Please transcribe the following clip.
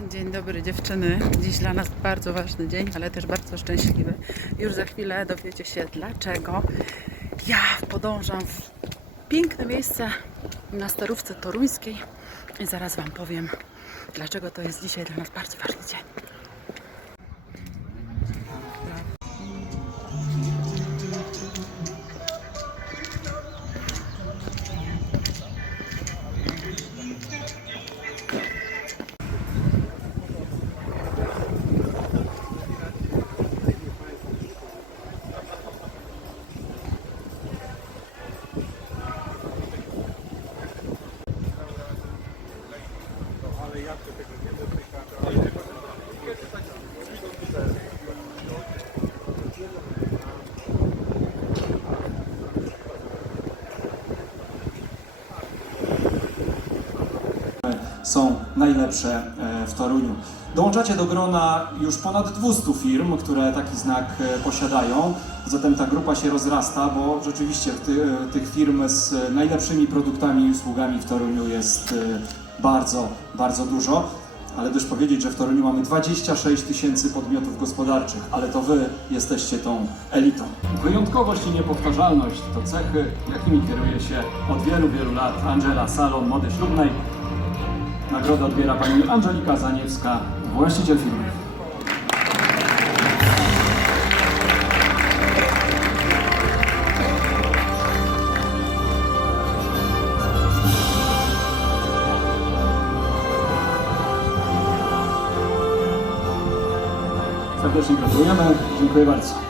Dzień dobry dziewczyny. Dziś dla nas bardzo ważny dzień, ale też bardzo szczęśliwy. Już za chwilę dowiecie się dlaczego ja podążam w piękne miejsce na Starówce Toruńskiej i zaraz Wam powiem, dlaczego to jest dzisiaj dla nas bardzo ważny dzień. Są najlepsze e, w Toruniu. Dołączacie do grona już ponad 200 firm, które taki znak e, posiadają. Zatem ta grupa się rozrasta, bo rzeczywiście e, tych firm z najlepszymi produktami i usługami w Toruniu jest bardzo, bardzo dużo. Ale też powiedzieć, że w Toruniu mamy 26 tysięcy podmiotów gospodarczych, ale to wy jesteście tą elitą. Wyjątkowość i niepowtarzalność to cechy, jakimi kieruje się od wielu, wielu lat Angela Salon Mody Ślubnej. Nagrodę odbiera pani Angelika Zaniewska, właściciel firmy. Serdecznie gratulujemy. Dziękuję bardzo.